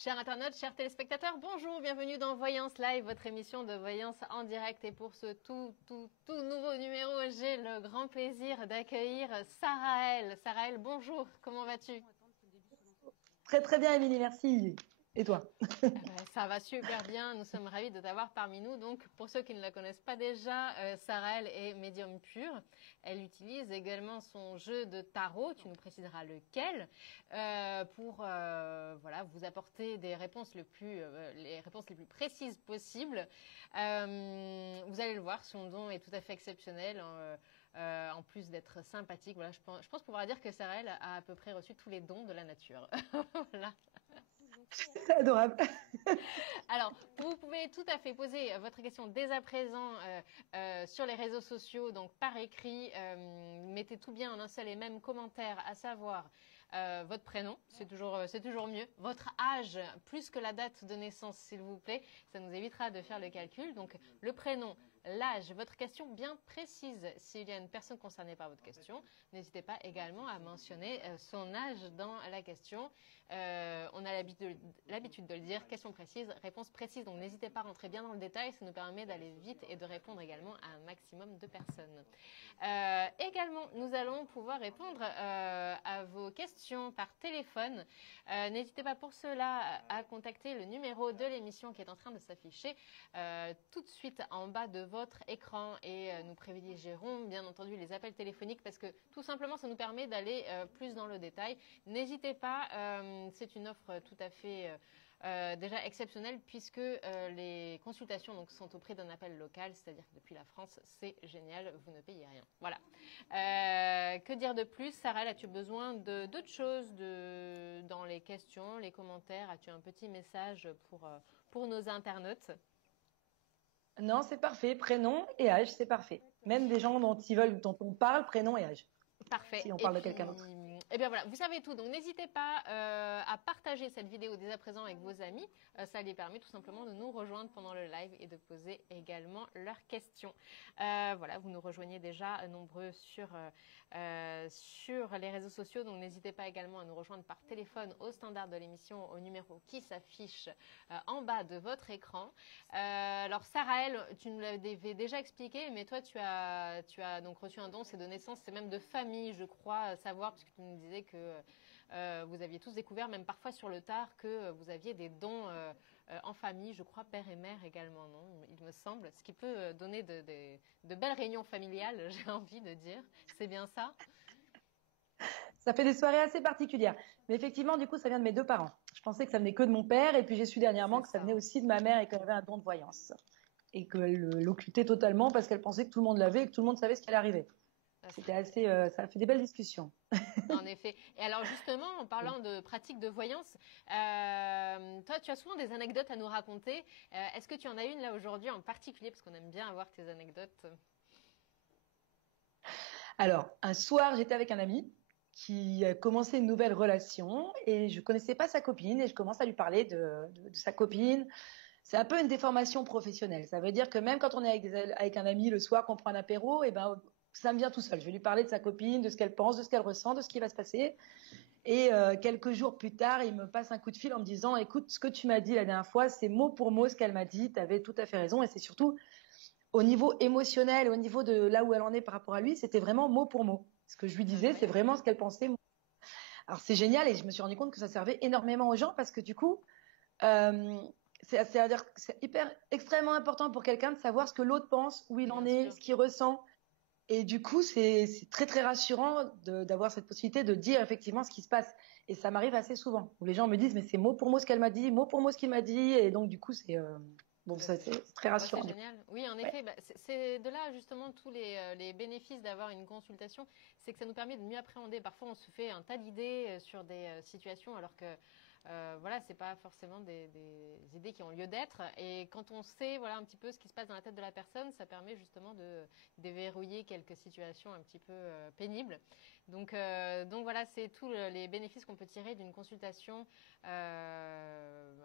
Chers internautes, chers téléspectateurs, bonjour, bienvenue dans Voyance Live, votre émission de voyance en direct. Et pour ce tout nouveau numéro, j'ai le grand plaisir d'accueillir Saraël. Saraël, bonjour, comment vas-tu? Très très bien, Émilie, merci. Et toi? Ça va super bien, nous sommes ravis de t'avoir parmi nous. Donc, pour ceux qui ne la connaissent pas déjà, Saraël est médium pur. Elle utilise également son jeu de tarot, tu nous préciseras lequel, pour voilà, vous apporter des réponses les réponses les plus précises possibles. Vous allez le voir, son don est tout à fait exceptionnel. En plus d'être sympathique, voilà, je pense pouvoir dire que Saraël a à peu près reçu tous les dons de la nature. Voilà. C'est adorable. Alors, vous pouvez tout à fait poser votre question dès à présent sur les réseaux sociaux, donc par écrit. Mettez tout bien en un seul et même commentaire, à savoir votre prénom, c'est toujours mieux. Votre âge, plus que la date de naissance, s'il vous plaît. Ça nous évitera de faire le calcul. Donc, le prénom, l'âge, votre question bien précise. S'il y a une personne concernée par votre question, n'hésitez pas également à mentionner son âge dans la question. On a l'habitude de le dire, question précise, réponse précise. Donc n'hésitez pas à rentrer bien dans le détail, ça nous permet d'aller vite et de répondre également à un maximum de personnes. Également, nous allons pouvoir répondre à vos questions par téléphone. N'hésitez pas pour cela à contacter le numéro de l'émission qui est en train de s'afficher tout de suite en bas de votre écran et nous privilégierons bien entendu les appels téléphoniques parce que tout simplement ça nous permet d'aller plus dans le détail. N'hésitez pas, c'est une offre tout à fait déjà exceptionnelle puisque les consultations donc, sont au prix d'un appel local, c'est-à-dire que depuis la France, c'est génial, vous ne payez rien. Voilà. Que dire de plus? Sarah, as-tu besoin d'autres choses dans les questions, les commentaires? As-tu un petit message pour nos internautes? Non, c'est parfait. Prénom et âge, c'est parfait. Même des gens dont on parle, prénom et âge. Parfait. Si on Et parle de puis, quelqu'un d'autre. eh bien voilà, vous savez tout. Donc n'hésitez pas à partager cette vidéo dès à présent avec vos amis. Ça les permet tout simplement de nous rejoindre pendant le live et de poser également leurs questions. Voilà, vous nous rejoignez déjà nombreux sur les réseaux sociaux. Donc n'hésitez pas également à nous rejoindre par téléphone au standard de l'émission au numéro qui s'affiche en bas de votre écran. Alors Saraël, tu nous l'avais déjà expliqué, mais toi tu as donc reçu un don, c'est de naissance, c'est même de famille, je crois savoir, parce que tu nous disais que vous aviez tous découvert, même parfois sur le tard, que vous aviez des dons en famille, je crois père et mère également, non? Il me semble, ce qui peut donner de belles réunions familiales, j'ai envie de dire. C'est bien ça? Ça fait des soirées assez particulières. Mais effectivement, du coup, ça vient de mes deux parents. Je pensais que ça venait que de mon père, et puis j'ai su dernièrement C'est que ça ça. venait aussi de ma mère et qu'elle avait un don de voyance. Et qu'elle l'occultait totalement parce qu'elle pensait que tout le monde l'avait et que tout le monde savait ce qui allait arriver. C'était assez, ça a fait des belles discussions. En effet. Et alors justement, en parlant de pratique de voyance, toi, tu as souvent des anecdotes à nous raconter. Est-ce que tu en as une là aujourd'hui en particulier, parce qu'on aime bien avoir tes anecdotes? Alors, un soir, j'étais avec un ami qui a commencé une nouvelle relation et je connaissais pas sa copine et je commence à lui parler de sa copine. C'est un peu une déformation professionnelle. Ça veut dire que même quand on est avec un ami le soir, qu'on prend un apéro, et ben, ça me vient tout seul. Je vais lui parler de sa copine, de ce qu'elle pense, de ce qu'elle ressent, de ce qui va se passer. Et quelques jours plus tard, il me passe un coup de fil en me disant, écoute, ce que tu m'as dit la dernière fois, c'est mot pour mot ce qu'elle m'a dit. Tu avais tout à fait raison. Et c'est surtout au niveau émotionnel, au niveau de là où elle en est par rapport à lui, c'était vraiment mot pour mot. Ce que je lui disais, c'est vraiment ce qu'elle pensait. Alors c'est génial et je me suis rendu compte que ça servait énormément aux gens parce que du coup, euh, c'est-à-dire que c'est extrêmement important pour quelqu'un de savoir ce que l'autre pense, où il en Bien est, sûr. ce qu'il ressent. Et du coup, c'est très très rassurant d'avoir cette possibilité de dire effectivement ce qui se passe. Et ça m'arrive assez souvent où les gens me disent mais c'est mot pour mot ce qu'elle m'a dit, mot pour mot ce qu'il m'a dit. Et donc du coup, c'est bon, Bah, ça c'est très bah, c'est rassurant. Du coup. génial. Oui, en Ouais. effet, bah, c'est de là justement tous les bénéfices d'avoir une consultation, c'est que ça nous permet de mieux appréhender. Parfois, on se fait un tas d'idées sur des situations, alors que voilà, c'est pas forcément des idées qui ont lieu d'être. Et quand on sait voilà un petit peu ce qui se passe dans la tête de la personne, ça permet justement de déverrouiller quelques situations un petit peu pénibles. Donc voilà, c'est tous les bénéfices qu'on peut tirer d'une consultation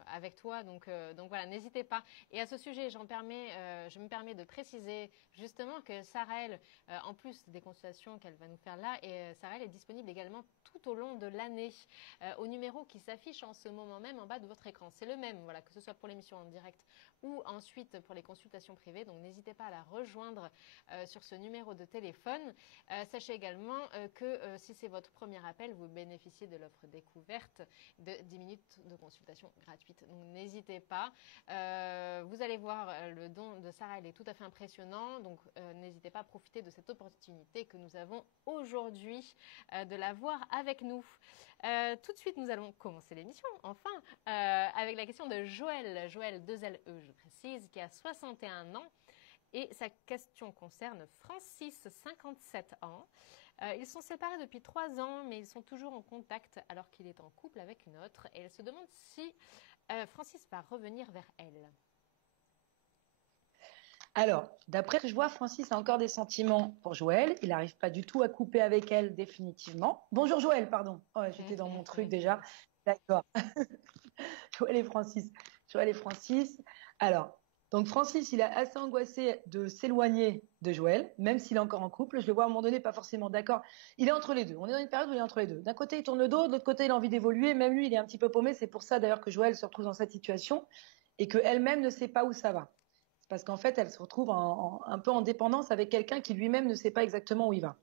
avec toi. Donc voilà, n'hésitez pas. Et à ce sujet, je me permets de préciser justement que Sarahel, en plus des consultations qu'elle va nous faire là, Sarahel est disponible également tout au long de l'année au numéro qui s'affiche en ce moment même en bas de votre écran. C'est le même, voilà, que ce soit pour l'émission en direct ou ensuite pour les consultations privées. Donc n'hésitez pas à la rejoindre sur ce numéro de téléphone. Sachez également que si c'est votre premier appel, vous bénéficiez de l'offre découverte de 10 minutes de consultation gratuite. Donc n'hésitez pas. Vous allez voir, le don de Sarah, il est tout à fait impressionnant. Donc n'hésitez pas à profiter de cette opportunité que nous avons aujourd'hui de la voir avec nous. Tout de suite, nous allons commencer l'émission, enfin, avec la question de Joël. Joël, 2LE, je précise, qui a 61 ans. Et sa question concerne Francis, 57 ans. Ils sont séparés depuis 3 ans, mais ils sont toujours en contact alors qu'il est en couple avec une autre. Et elle se demande si Francis va revenir vers elle. Alors, d'après ce que je vois, Francis a encore des sentiments pour Joël. Il n'arrive pas du tout à couper avec elle définitivement. Bonjour Joël, pardon. Oh, j'étais dans mon truc déjà. D'accord. Joël et Francis. Joël et Francis. Alors, donc Francis, il est assez angoissé de s'éloigner de Joël, même s'il est encore en couple. Je le vois à un moment donné pas forcément d'accord. Il est entre les deux. On est dans une période où il est entre les deux. D'un côté, il tourne le dos, de l'autre côté, il a envie d'évoluer. Même lui, il est un petit peu paumé. C'est pour ça d'ailleurs que Joël se retrouve dans cette situation et qu'elle-même ne sait pas où ça va. C'est parce qu'en fait, elle se retrouve un peu en dépendance avec quelqu'un qui lui-même ne sait pas exactement où il va.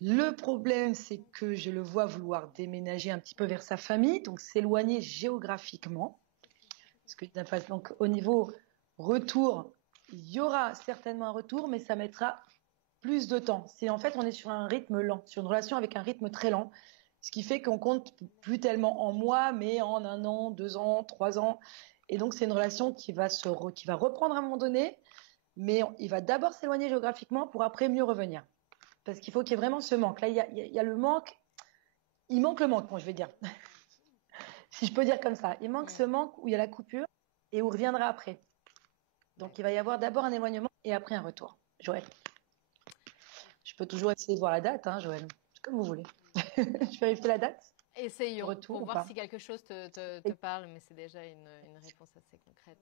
Le problème, c'est que je le vois vouloir déménager un petit peu vers sa famille, donc s'éloigner géographiquement. Parce que donc, au niveau retour, il y aura certainement un retour, mais ça mettra plus de temps. En fait, on est sur un rythme lent, sur une relation avec un rythme très lent, ce qui fait qu'on compte plus tellement en mois, mais en 1 an, 2 ans, 3 ans. Et donc, c'est une relation qui va reprendre à un moment donné, mais il va d'abord s'éloigner géographiquement pour après mieux revenir. Parce qu'il faut qu'il y ait vraiment ce manque. Là, il y a le manque. Il manque le manque, moi, je vais dire. Si je peux dire comme ça. Il manque ce manque où il y a la coupure et où on reviendra après. Donc, il va y avoir d'abord un éloignement et après un retour. Joël. Je peux toujours essayer de voir la date, hein, Joël. C'est comme vous voulez. Je vérifie la date. Essayons Retour pour voir si quelque chose te parle, mais c'est déjà une réponse assez concrète.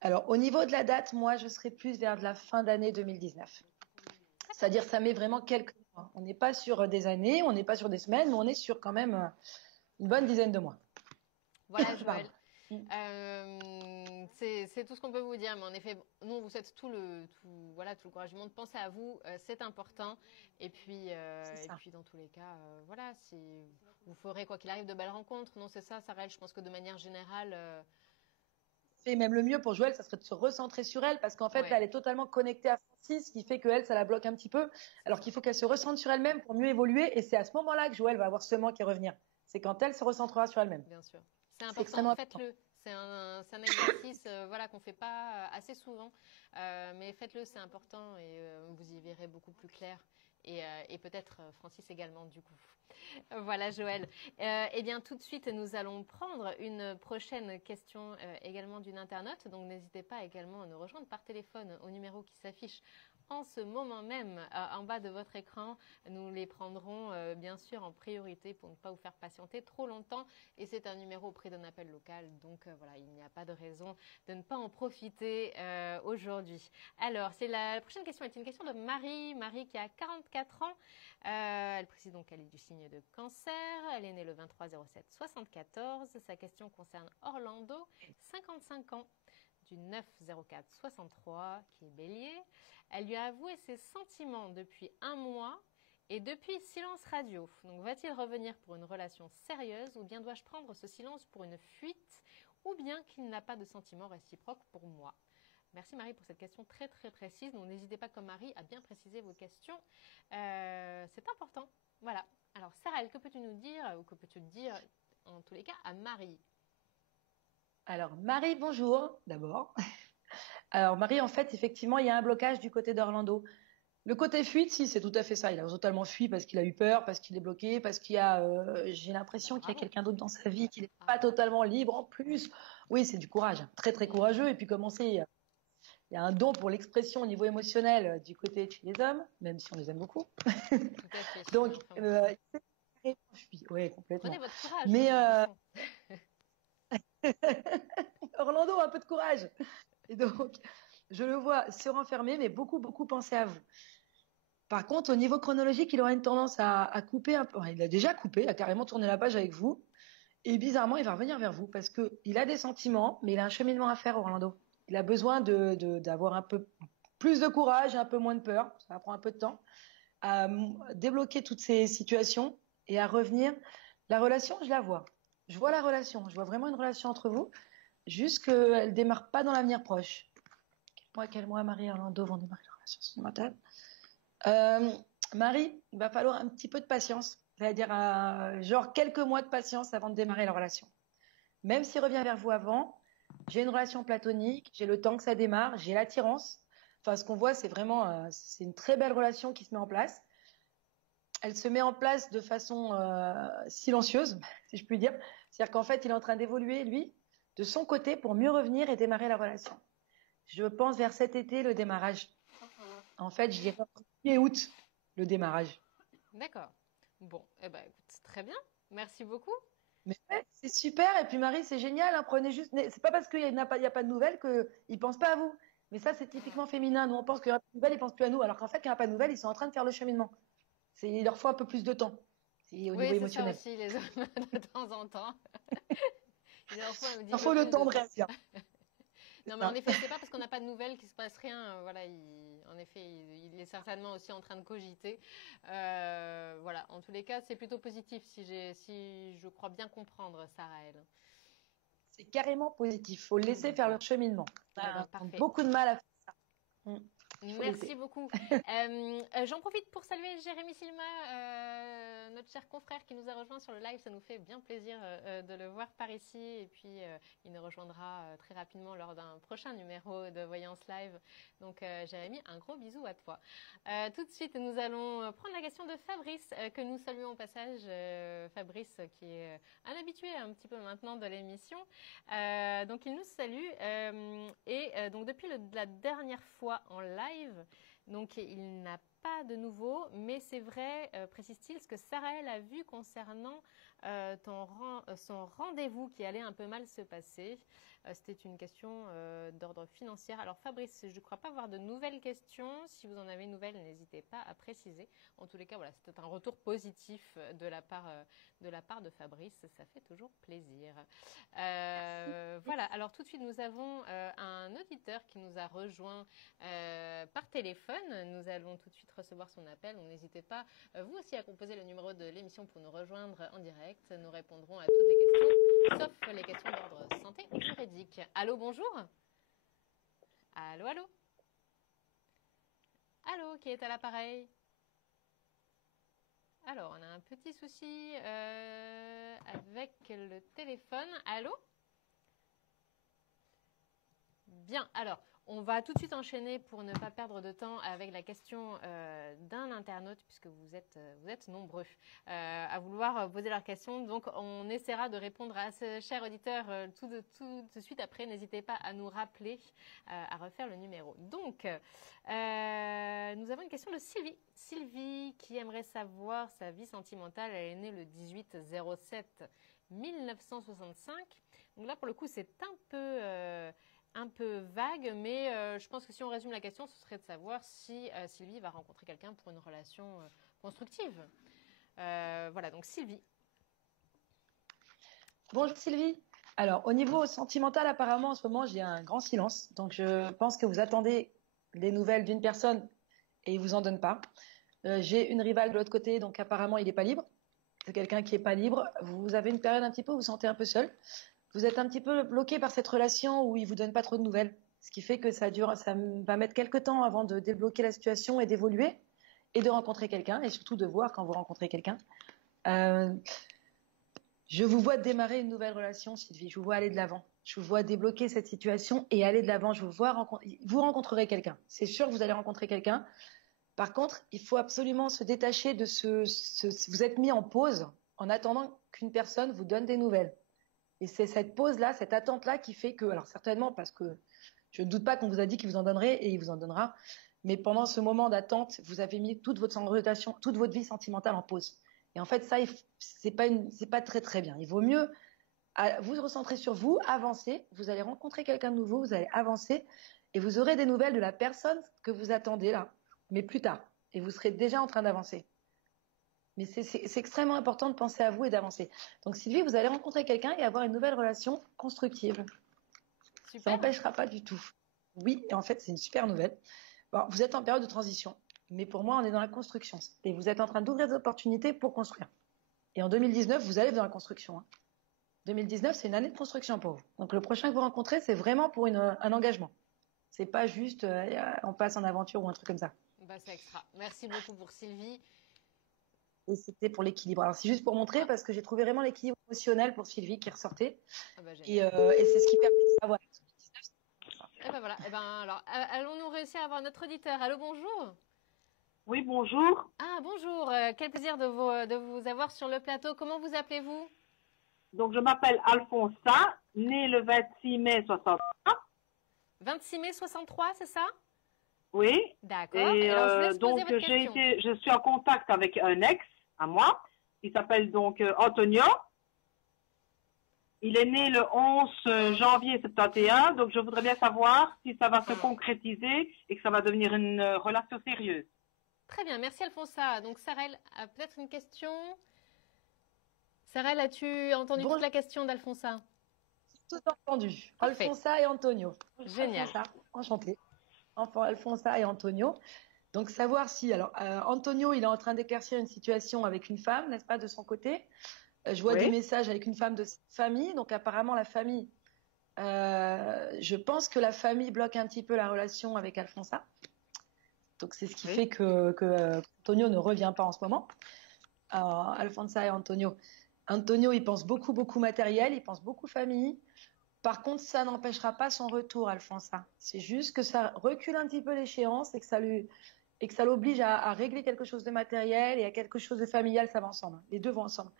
Alors, au niveau de la date, moi, je serais plus vers la fin d'année 2019. C'est-à-dire, ça met vraiment quelques mois. On n'est pas sur des années, on n'est pas sur des semaines, mais on est sur quand même une bonne dizaine de mois. Voilà, Joël. C'est tout ce qu'on peut vous dire, mais en effet, nous, on vous souhaite tout le courage du monde. Pensez à vous, c'est important. Et puis dans tous les cas, voilà, si vous ferez quoi qu'il arrive de belles rencontres. Non, c'est ça, Sarah. Je pense que de manière générale. Et même le mieux pour Joël, ça serait de se recentrer sur elle, parce qu'en fait, là, elle est totalement connectée à Francis, ce qui fait qu'elle, ça la bloque un petit peu, alors qu'il faut qu'elle se recentre sur elle-même pour mieux évoluer. Et c'est à ce moment-là que Joël va avoir ce manque et revenir. C'est quand elle se recentrera sur elle-même. Bien sûr. C'est important, faites-le. C'est un exercice qu'on ne fait pas assez souvent, mais faites-le, c'est important et vous y verrez beaucoup plus clair. Et peut-être Francis également du coup. Voilà Joël. Eh bien tout de suite nous allons prendre une prochaine question également d'une internaute. Donc n'hésitez pas également à nous rejoindre par téléphone au numéro qui s'affiche en ce moment même en bas de votre écran. Nous les prendrons bien sûr en priorité pour ne pas vous faire patienter trop longtemps. Et c'est un numéro auprès d'un appel local. Donc voilà, il n'y a pas de raison de ne pas en profiter aujourd'hui. Alors, la prochaine question est une question de Marie. Marie qui a 44 ans. Elle précise donc qu'elle est du signe de cancer. Elle est née le 23/07/74. Sa question concerne Orlando, 55 ans, du 9/04/63, qui est bélier. Elle lui a avoué ses sentiments depuis 1 mois et depuis silence radio. Donc va-t-il revenir pour une relation sérieuse ou bien dois-je prendre ce silence pour une fuite ou bien qu'il n'a pas de sentiments réciproques pour moi? Merci Marie pour cette question très très précise. Donc n'hésitez pas comme Marie à bien préciser vos questions. C'est important. Voilà. Alors Sarah, que peux-tu nous dire ou que peux-tu dire en tous les cas à Marie? Alors Marie, bonjour d'abord. Alors Marie, en fait, effectivement, il y a un blocage du côté d'Orlando. Le côté fuite, si, c'est tout à fait ça. Il a totalement fui parce qu'il a eu peur, parce qu'il est bloqué, parce qu'il y a, j'ai l'impression qu'il y a quelqu'un d'autre dans sa vie, qu'il n'est pas totalement libre en plus. Oui, c'est du courage, très très courageux. Et puis comme on sait, il y a un don pour l'expression au niveau émotionnel du côté de chez les hommes, même si on les aime beaucoup. Tout à fait. Donc, Enfin, oui, complètement. prenez votre courage. Mais on Orlando, un peu de courage. Et donc, je le vois se renfermer, mais beaucoup, beaucoup penser à vous. Par contre, au niveau chronologique, il aura une tendance à couper un peu. Il a déjà coupé, il a carrément tourné la page avec vous. Et bizarrement, il va revenir vers vous parce qu'il a des sentiments, mais il a un cheminement à faire, Orlando. Il a besoin d'avoir un peu plus de courage, un peu moins de peur. Ça va prendre un peu de temps à débloquer toutes ces situations et à revenir. La relation, je la vois. Je vois la relation. Je vois vraiment une relation entre vous. Juste qu'elle ne démarre pas dans l'avenir proche. Quel mois Marie et Orlando vont démarrer la relation sentimentale? Marie, il va falloir un petit peu de patience. C'est-à-dire genre quelques mois de patience avant de démarrer la relation. Même s'il revient vers vous avant, j'ai une relation platonique, j'ai le temps que ça démarre, j'ai l'attirance. Enfin, ce qu'on voit, c'est vraiment c'est une très belle relation qui se met en place. Elle se met en place de façon silencieuse, si je puis dire. C'est-à-dire qu'en fait, il est en train d'évoluer, lui, de son côté, pour mieux revenir et démarrer la relation. Je pense vers cet été, le démarrage. En fait, je dirais mi août, le démarrage. D'accord. Bon, eh ben, écoute, très bien. Merci beaucoup. Mais ouais, c'est super. Et puis Marie, c'est génial. Hein, prenez juste. C'est pas parce qu'il n'y a, a pas de nouvelles qu'ils ne pensent pas à vous. Mais ça, c'est typiquement féminin. Nous, on pense qu'il n'y a pas de nouvelles, ils ne pensent plus à nous. Alors qu'en fait, quand il n'y a pas de nouvelles, ils sont en train de faire le cheminement. Il leur faut un peu plus de temps. C'est au Oui, niveau c'est ça émotionnel. aussi, les hommes, de temps en temps. Il leur faut un Il petit leur peu faut le plus temps de de temps. réagir. Non, C'est mais en ça. effet, c'est pas parce qu'on n'a pas de nouvelles qu'il se passe rien. Voilà, en effet, il est certainement aussi en train de cogiter. Voilà, en tous les cas, c'est plutôt positif si je crois bien comprendre, Sarah, elle. C'est carrément positif. Il faut le laisser faire Bon, leur cheminement. eh ben, Ils ont parfait. beaucoup de mal à faire ça. Il faut Merci laisser. beaucoup. J'en profite pour saluer Jérémy Silma, notre cher confrère qui nous a rejoint sur le live. Ça nous fait bien plaisir de le voir par ici. Et puis, il nous rejoindra très rapidement lors d'un prochain numéro de Voyance Live. Donc, Jérémy, un gros bisou à toi. Tout de suite, nous allons prendre la question de Fabrice, que nous saluons au passage. Fabrice, qui est un habitué un petit peu maintenant de l'émission. Donc, il nous salue. Donc, depuis la dernière fois en live, donc il n'a pas de nouveau, mais c'est vrai, précise-t-il, ce que Sarah a vu concernant son rendez-vous qui allait un peu mal se passer. C'était une question d'ordre financier. Alors Fabrice, je ne crois pas avoir de nouvelles questions. Si vous en avez une nouvelle, n'hésitez pas à préciser. En tous les cas, voilà, c'était un retour positif de la part de Fabrice. Ça fait toujours plaisir. Voilà, alors tout de suite, nous avons un auditeur qui nous a rejoint par téléphone. Nous allons tout de suite recevoir son appel. Donc n'hésitez pas, vous aussi, à composer le numéro de l'émission pour nous rejoindre en direct. Nous répondrons à toutes les questions, sauf les questions d'ordre santé ou juridique. Allô, bonjour. Allô, allô. Allô, qui est à l'appareil? Alors, on a un petit souci avec le téléphone. Allô? Bien, alors, on va tout de suite enchaîner pour ne pas perdre de temps avec la question d'un internaute, puisque vous êtes nombreux à vouloir poser leurs questions. Donc, on essaiera de répondre à ce cher auditeur tout de suite après. N'hésitez pas à nous rappeler, à refaire le numéro. Donc, nous avons une question de Sylvie. Sylvie qui aimerait savoir sa vie sentimentale. Elle est née le 18/07/1965. Donc là, pour le coup, c'est un peu vague, mais je pense que si on résume la question, ce serait de savoir si Sylvie va rencontrer quelqu'un pour une relation constructive. Voilà, donc Sylvie. Bonjour Sylvie. Alors, au niveau sentimental, apparemment, en ce moment, j'ai un grand silence. Donc, je pense que vous attendez des nouvelles d'une personne et il vous en donne pas. J'ai une rivale de l'autre côté, donc apparemment, il n'est pas libre. C'est quelqu'un qui n'est pas libre. Vous avez une période un petit peu où vous vous sentez un peu seul. Vous êtes un petit peu bloqué par cette relation où il vous donne pas trop de nouvelles. Ce qui fait que ça va mettre quelques temps avant de débloquer la situation et d'évoluer et de rencontrer quelqu'un et surtout de voir quand vous rencontrez quelqu'un. Je vous vois démarrer une nouvelle relation, Sylvie. Je vous vois aller de l'avant. Je vous vois débloquer cette situation et aller de l'avant. Vous rencontrerez quelqu'un. C'est sûr que vous allez rencontrer quelqu'un. Par contre, il faut absolument se détacher de vous êtes mis en pause en attendant qu'une personne vous donne des nouvelles. Et c'est cette pause-là, cette attente-là qui fait que, alors certainement parce que Je ne doute pas qu'on vous a dit qu'il vous en donnerait et il vous en donnera. Mais pendant ce moment d'attente, vous avez mis toute votre vie sentimentale en pause. Et en fait, ça, c'est pas très très bien. Il vaut mieux vous recentrer sur vous, avancer. Vous allez rencontrer quelqu'un de nouveau, vous allez avancer et vous aurez des nouvelles de la personne que vous attendez là, mais plus tard. Et vous serez déjà en train d'avancer. Mais c'est extrêmement important de penser à vous et d'avancer. Donc Sylvie, vous allez rencontrer quelqu'un et avoir une nouvelle relation constructive. Super. Ça n'empêchera pas du tout. Oui, et en fait, c'est une super nouvelle. Bon, vous êtes en période de transition, mais pour moi, on est dans la construction. Et vous êtes en train d'ouvrir des opportunités pour construire. Et en 2019, vous allez dans la construction. 2019, c'est une année de construction pour vous. Donc le prochain que vous rencontrez, c'est vraiment pour un engagement. C'est pas juste on passe en aventure ou un truc comme ça. Bah, c'est extra. Merci beaucoup pour Sylvie. Et c'était pour l'équilibre. Alors c'est juste pour montrer parce que j'ai trouvé vraiment l'équilibre émotionnel pour Sylvie qui ressortait. Ah bah, et c'est ce qui permet de savoir. Et ben voilà. Et ben alors, allons-nous réussir à avoir notre auditeur? Allô, bonjour. Oui, bonjour. Ah, bonjour. Quel plaisir de vous avoir sur le plateau. Comment vous appelez-vous? Donc, je m'appelle Alfonsa, née le 26 mai 63. 26 mai 63, c'est ça? Oui. D'accord. Et alors, je vous laisse poser donc, votre question. je suis en contact avec un ex à moi, qui s'appelle donc Antonio. Il est né le 11 janvier 71, donc je voudrais bien savoir si ça va se concrétiser et que ça va devenir une relation sérieuse. Très bien, merci Alfonsa. Donc Sarel a peut-être une question. Sarel, as-tu entendu toute la question d'Alfonsa? Tout entendu. Parfait. Alfonsa et Antonio. Génial. Alfonsa, enchanté. Alfonsa et Antonio. Donc savoir si, alors Antonio, il est en train d'éclaircir une situation avec une femme, n'est-ce pas, de son côté. Je vois des messages avec une femme de sa famille. Donc apparemment la famille, je pense que la famille bloque un petit peu la relation avec Alfonsa. Donc c'est ce qui fait que Antonio ne revient pas en ce moment. Alfonsa et Antonio. Antonio, il pense beaucoup matériel, il pense beaucoup famille. Par contre, ça n'empêchera pas son retour, Alfonsa. C'est juste que ça recule un petit peu l'échéance et que ça l'oblige à régler quelque chose de matériel et à quelque chose de familial. Ça va ensemble. Les deux vont ensemble.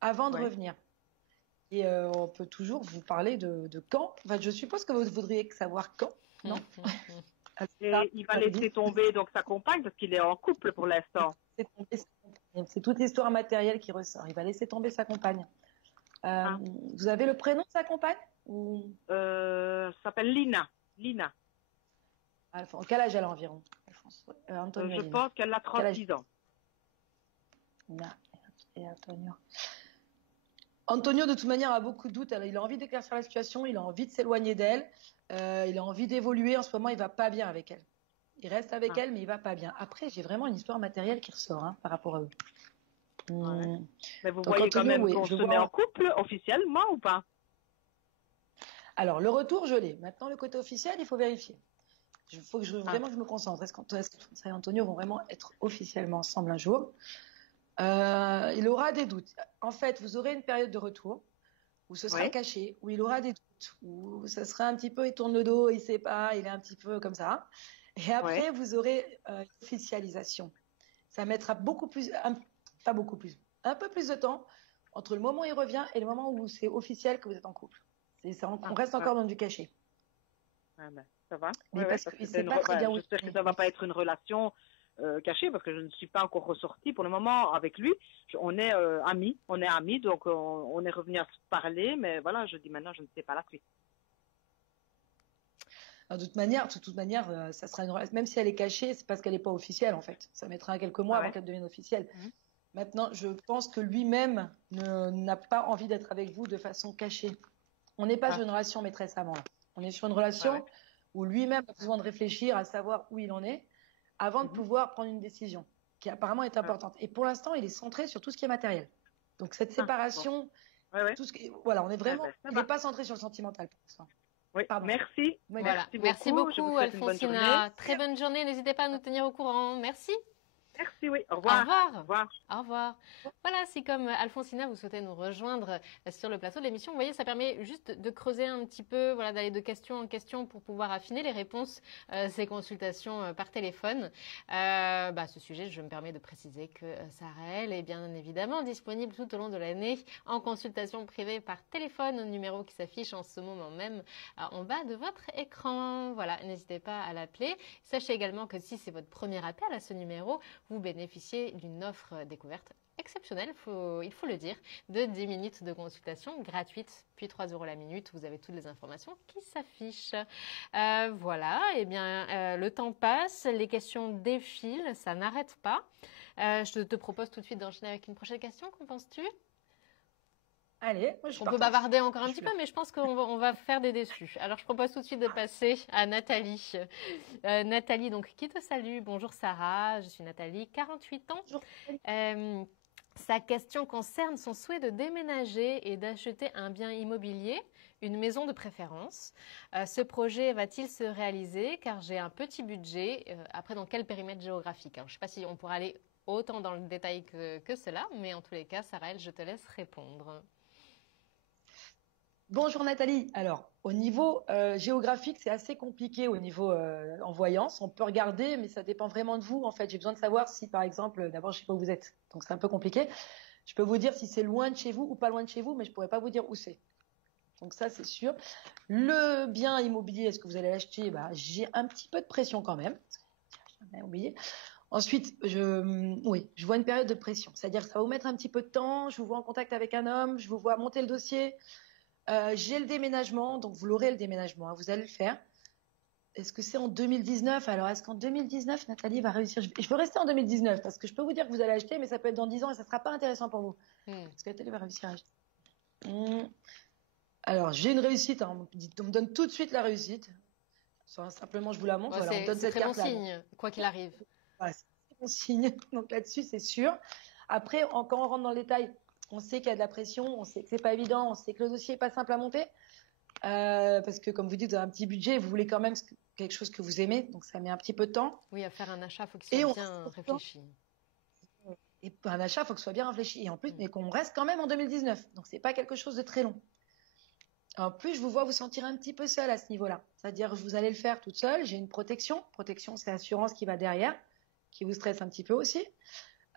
Avant de revenir. Et on peut toujours vous parler de quand. Enfin, je suppose que vous voudriez savoir quand, non? Et il va laisser tomber donc sa compagne parce qu'il est en couple pour l'instant. C'est toute l'histoire matérielle qui ressort. Il va laisser tomber sa compagne. Vous avez le prénom de sa compagne Ça s'appelle Lina. Lina. Quel âge elle a environ, je pense qu'elle a 36 ans. Lina et Antonio. Antonio, de toute manière, a beaucoup de doutes. Il a envie d'éclaircir la situation, il a envie de s'éloigner d'elle, il a envie d'évoluer. En ce moment, il va pas bien avec elle. Il reste avec elle, mais il va pas bien. Après, j'ai vraiment une histoire matérielle qui ressort par rapport à eux. Mais vous voyez quand même qu'on se met en couple officiellement ou pas? Alors, le retour, je l'ai. Maintenant, le côté officiel, il faut vérifier. Il faut que vraiment je me concentre. Est-ce qu'Antonio et Antonio vont vraiment être officiellement ensemble un jour? Il aura des doutes. En fait, vous aurez une période de retour où ce sera caché, où il aura des doutes, où ça sera un petit peu, il tourne le dos, il sait pas, il est un petit peu comme ça. Et après, vous aurez l'officialisation. Ça mettra un peu plus de temps entre le moment où il revient et le moment où c'est officiel que vous êtes en couple. On reste encore dans du caché. Ça va. Mais parce que c'est pas très bien. J'espère que ça va pas être une relation cachée parce que je ne suis pas encore ressortie pour le moment avec lui. On est amis, donc on est revenu à se parler, mais voilà, je dis maintenant, je ne sais pas la suite. Alors, de toute manière, ça sera une relation, même si elle est cachée, c'est parce qu'elle n'est pas officielle en fait. Ça mettra quelques mois avant qu'elle devienne officielle. Maintenant, je pense que lui-même n'a pas envie d'être avec vous de façon cachée. On n'est pas sur une relation maîtresse-amant. On est sur une relation où lui-même a besoin de réfléchir à savoir où il en est avant de pouvoir prendre une décision qui apparemment est importante. Et pour l'instant, il est centré sur tout ce qui est matériel. Donc cette séparation, tout ce qui, voilà, on est vraiment, il n'est pas centré sur le sentimental pour l'instant. Merci. Voilà. Merci beaucoup, Alfonsina. Très bonne journée. N'hésitez pas à nous tenir au courant. Merci. Merci, oui. Au Au revoir. revoir. Au revoir. Au revoir. Voilà, si comme Alfonsina, vous souhaitez nous rejoindre sur le plateau de l'émission, vous voyez, ça permet juste de creuser un petit peu, voilà, d'aller de question en question pour pouvoir affiner les réponses, ces consultations par téléphone. Ce sujet, je me permets de préciser que Sarahel est bien évidemment disponible tout au long de l'année en consultation privée par téléphone au numéro qui s'affiche en ce moment même en bas de votre écran. Voilà, n'hésitez pas à l'appeler. Sachez également que si c'est votre premier appel à ce numéro, vous bénéficiez d'une offre découverte exceptionnelle, il faut le dire, de 10 minutes de consultation gratuite, puis 3 € la minute. Vous avez toutes les informations qui s'affichent. Voilà, eh bien, le temps passe, les questions défilent, ça n'arrête pas. Je te propose tout de suite d'enchaîner avec une prochaine question, qu'en penses-tu ? Allez, moi je On peut bavarder encore un petit peu, mais je pense qu'on va faire des déçus. Alors, je propose tout de suite de passer à Nathalie. Nathalie, donc, qui te salue. Bonjour Sarah, je suis Nathalie, 48 ans. Bonjour. Sa question concerne son souhait de déménager et d'acheter un bien immobilier, une maison de préférence. Ce projet va-t-il se réaliser? Car j'ai un petit budget. Après, dans quel périmètre géographique? Alors, je ne sais pas si on pourra aller autant dans le détail que cela, mais en tous les cas, Sarah, je te laisse répondre. Bonjour Nathalie. Alors, au niveau géographique, c'est assez compliqué au niveau en voyance. On peut regarder, mais ça dépend vraiment de vous. En fait, j'ai besoin de savoir si, par exemple, d'abord, je ne sais pas où vous êtes, donc c'est un peu compliqué. Je peux vous dire si c'est loin de chez vous ou pas loin de chez vous, mais je ne pourrais pas vous dire où c'est. Donc ça, c'est sûr. Le bien immobilier, est-ce que vous allez l'acheter? J'ai un petit peu de pression quand même. Ensuite, je vois une période de pression. C'est-à-dire que ça va vous mettre un petit peu de temps. Je vous vois en contact avec un homme, je vous vois monter le dossier. J'ai le déménagement, donc vous l'aurez le déménagement, hein, vous allez le faire. Est-ce que c'est en 2019? Alors, est-ce qu'en 2019, Nathalie va réussir? Je veux rester en 2019 parce que je peux vous dire que vous allez acheter, mais ça peut être dans 10 ans et ça ne sera pas intéressant pour vous. Est-ce que Nathalie va réussir à acheter? Alors, j'ai une réussite, hein, on me donne tout de suite la réussite. Simplement, je vous la montre. Voilà, on me donne cette carte-là. C'est très bon signe, quoi qu'il arrive. Voilà, c'est bon signe, donc là-dessus, c'est sûr. Après, quand on rentre dans le détail, on sait qu'il y a de la pression, on sait que c'est pas évident, on sait que le dossier n'est pas simple à monter. Parce que comme vous dites, vous avez un petit budget, vous voulez quand même quelque chose que vous aimez, donc ça met un petit peu de temps. Oui, à faire un achat, il faut qu'il soit bien réfléchi. Et un achat, il faut que ce soit bien réfléchi. Et en plus, mais qu'on reste quand même en 2019. Donc, c'est pas quelque chose de très long. En plus, je vous vois vous sentir un petit peu seule à ce niveau-là. C'est-à-dire que vous allez le faire toute seule. J'ai une protection. Protection, c'est l'assurance qui va derrière, qui vous stresse un petit peu aussi.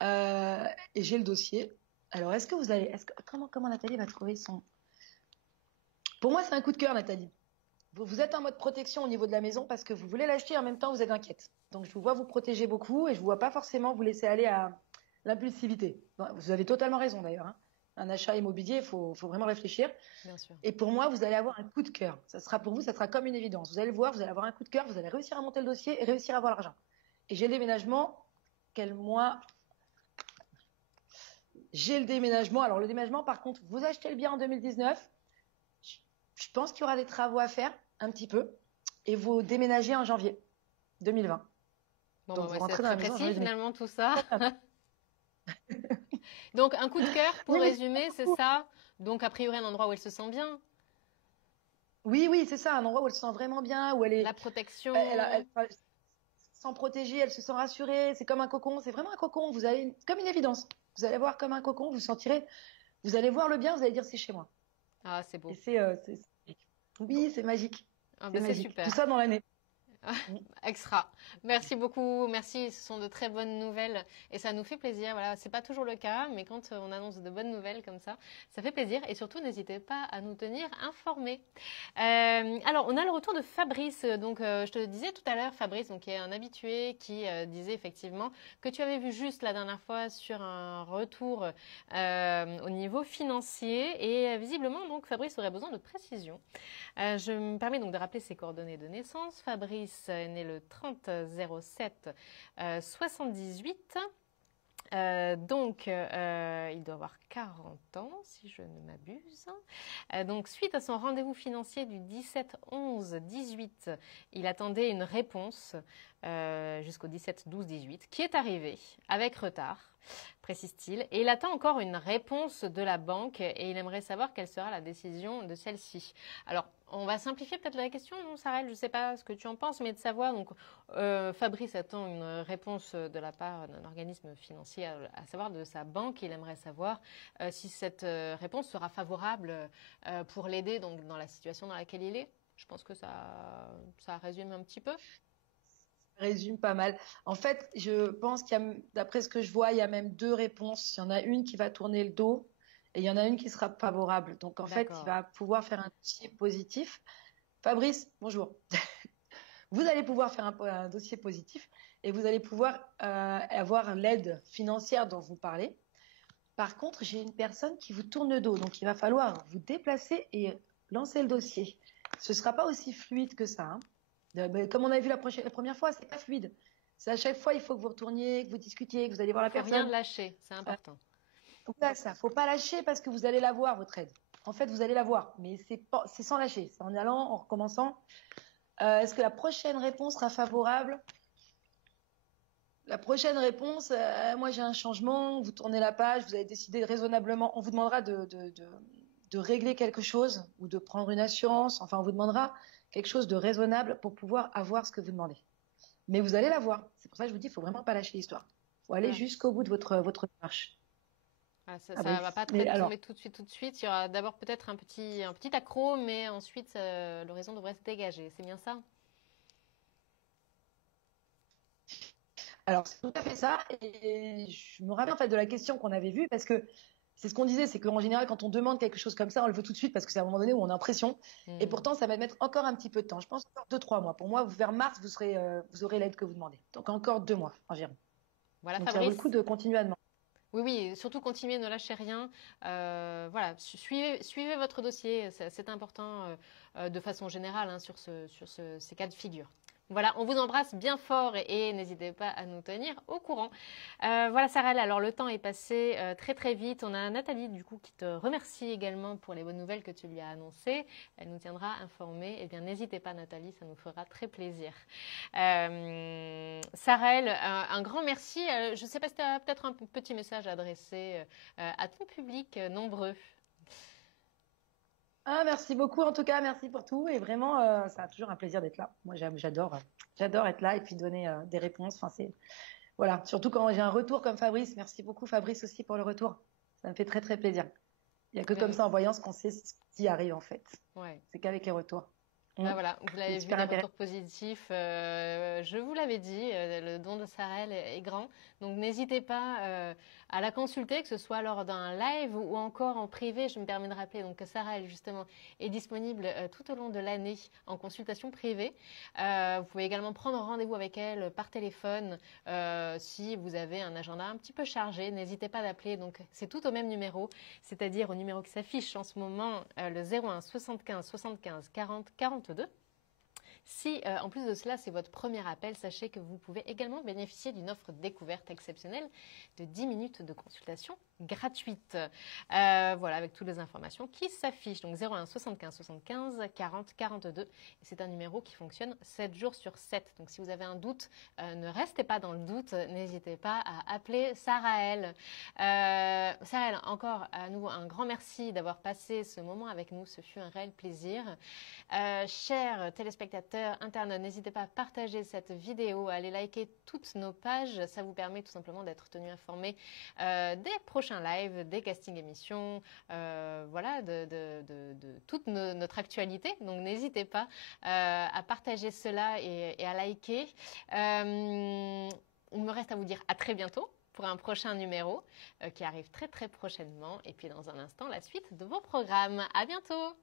Et j'ai le dossier. Alors, comment Nathalie va trouver son... Pour moi, c'est un coup de cœur, Nathalie. Vous êtes en mode protection au niveau de la maison parce que vous voulez l'acheter et en même temps, vous êtes inquiète. Donc, je vous vois vous protéger beaucoup et je ne vous vois pas forcément vous laisser aller à l'impulsivité. Vous avez totalement raison, d'ailleurs. Hein. Un achat immobilier, il faut vraiment réfléchir. Bien sûr. Et pour moi, vous allez avoir un coup de cœur. Pour vous, ça sera comme une évidence. Vous allez le voir, vous allez avoir un coup de cœur, vous allez réussir à monter le dossier et réussir à avoir l'argent. Et j'ai le déménagement. Quel mois? J'ai le déménagement. Alors, le déménagement, par contre, vous achetez le bien en 2019. Je pense qu'il y aura des travaux à faire, un petit peu. Et vous déménagez en janvier 2020. Bon, donc, vous rentrez dans la maison précis, finalement, tout ça. Donc, un coup de cœur, pour résumer, c'est ça. Donc, a priori, un endroit où elle se sent bien. Oui, c'est ça. Un endroit où elle se sent vraiment bien, où elle est... La protection. Elle se sent protégée, elle se sent rassurée. C'est comme un cocon. C'est vraiment un cocon. Vous allez... Comme une évidence. Vous allez voir comme un cocon. Vous sentirez... Vous allez voir le bien, vous allez dire c'est chez moi. Ah, c'est beau. Oui, c'est magique. C'est super. Tout ça dans l'année. Extra. Merci beaucoup. Merci. Ce sont de très bonnes nouvelles et ça nous fait plaisir. Voilà, c'est pas toujours le cas, mais quand on annonce de bonnes nouvelles comme ça fait plaisir. Et surtout, n'hésitez pas à nous tenir informés. Alors, on a le retour de Fabrice. Donc, je te disais tout à l'heure, Fabrice, donc qui est un habitué, qui disait effectivement que tu avais vu juste la dernière fois sur un retour au niveau financier et visiblement, donc Fabrice aurait besoin de précision. Je me permets donc de rappeler ses coordonnées de naissance. Fabrice est né le 30/07/78. Donc, il doit avoir 40 ans, si je ne m'abuse. Donc, suite à son rendez-vous financier du 17/11/18, il attendait une réponse jusqu'au 17/12/18, qui est arrivée avec retard. précise-t-il. Et il attend encore une réponse de la banque et il aimerait savoir quelle sera la décision de celle-ci. Alors, on va simplifier peut-être la question, non, Sarel? Je ne sais pas ce que tu en penses, mais de savoir. Donc, Fabrice attend une réponse de la part d'un organisme financier, à savoir de sa banque. Il aimerait savoir si cette réponse sera favorable pour l'aider donc, dans la situation dans laquelle il est. Je pense que ça résume un petit peu. Résume pas mal. En fait, je pense d'après ce que je vois, il y a même 2 réponses. Il y en a une qui va tourner le dos et il y en a une qui sera favorable. Donc, en fait, il va pouvoir faire un dossier positif. Fabrice, bonjour. Vous allez pouvoir faire un dossier positif et vous allez pouvoir avoir l'aide financière dont vous parlez. Par contre, j'ai une personne qui vous tourne le dos. Donc, il va falloir vous déplacer et lancer le dossier. Ce ne sera pas aussi fluide que ça, hein. Comme on avait vu la première fois, c'est pas fluide. C'est à chaque fois, il faut que vous retourniez, que vous discutiez, que vous allez voir la personne. Rien lâcher, c'est important. Voilà, ça, faut pas lâcher parce que vous allez la voir, votre aide. En fait, vous allez la voir, mais c'est sans lâcher. C'est en allant, en recommençant. Est-ce que la prochaine réponse sera favorable? La prochaine réponse, moi j'ai un changement, vous tournez la page, vous allez décider raisonnablement. On vous demandera de régler quelque chose ou de prendre une assurance. Enfin, on vous demandera quelque chose de raisonnable pour pouvoir avoir ce que vous demandez. Mais vous allez l'avoir. C'est pour ça que je vous dis, il faut vraiment pas lâcher l'histoire. Il faut aller jusqu'au bout de votre démarche. Ça ne va pas tomber tout de suite. Il y aura d'abord peut-être un petit accro, mais ensuite l'horizon devrait se dégager. C'est bien ça? Alors, c'est tout à fait ça. Et je me rappelle en fait de la question qu'on avait vue parce que c'est ce qu'on disait, c'est qu'en général, quand on demande quelque chose comme ça, on le veut tout de suite parce que c'est à un moment donné où on a l'impression. Et pourtant, ça va mettre encore un petit peu de temps. Je pense encore 2-3 mois. Pour moi, vers mars, vous aurez l'aide que vous demandez. Donc encore 2 mois environ. Voilà, donc Fabrice. Ça vaut le coup de continuer à demander. Oui, surtout continuez, ne lâchez rien. Voilà, suivez votre dossier, c'est important de façon générale hein, sur ces cas de figure. Voilà, on vous embrasse bien fort et n'hésitez pas à nous tenir au courant. Voilà Sarel, alors le temps est passé très très vite. On a Nathalie du coup qui te remercie également pour les bonnes nouvelles que tu lui as annoncées. Elle nous tiendra informés. Eh bien n'hésitez pas Nathalie, ça nous fera très plaisir. Sarel, un grand merci. Je ne sais pas si tu as peut-être un petit message à adresser à ton public nombreux. Merci beaucoup en tout cas, merci pour tout et vraiment ça a toujours un plaisir d'être là. Moi j'adore être là et puis donner des réponses. Enfin voilà, surtout quand j'ai un retour comme Fabrice. Merci beaucoup Fabrice aussi pour le retour. Ça me fait très très plaisir. Il n'y a que comme ça en voyance qu'on sait ce qui arrive en fait. Ouais. C'est qu'avec les retours. Voilà, vous l'avez vu, des retours positifs. Je vous l'avais dit, le don de Sarel est grand. Donc n'hésitez pas à la consulter, que ce soit lors d'un live ou encore en privé. Je me permets de rappeler donc, que Sarel, justement, est disponible tout au long de l'année en consultation privée. Vous pouvez également prendre rendez-vous avec elle par téléphone si vous avez un agenda un petit peu chargé. N'hésitez pas d'appeler. Donc c'est tout au même numéro, c'est-à-dire au numéro qui s'affiche en ce moment, le 01 75 75 40 42. Si en plus de cela, c'est votre premier appel, sachez que vous pouvez également bénéficier d'une offre découverte exceptionnelle de 10 minutes de consultation gratuite. Voilà, avec toutes les informations qui s'affichent. Donc 01 75 75 40 42. Et c'est un numéro qui fonctionne 7 jours sur 7. Donc si vous avez un doute, ne restez pas dans le doute. N'hésitez pas à appeler Sarel. Sarel, encore à nouveau un grand merci d'avoir passé ce moment avec nous. Ce fut un réel plaisir. Chers téléspectateurs, internautes, n'hésitez pas à partager cette vidéo, à aller liker toutes nos pages. Ça vous permet tout simplement d'être tenu informé des prochains lives, des castings émissions, voilà, de toute notre actualité. Donc n'hésitez pas à partager cela et à liker. Il me reste à vous dire à très bientôt pour un prochain numéro qui arrive très très prochainement. Et puis dans un instant, la suite de vos programmes. À bientôt!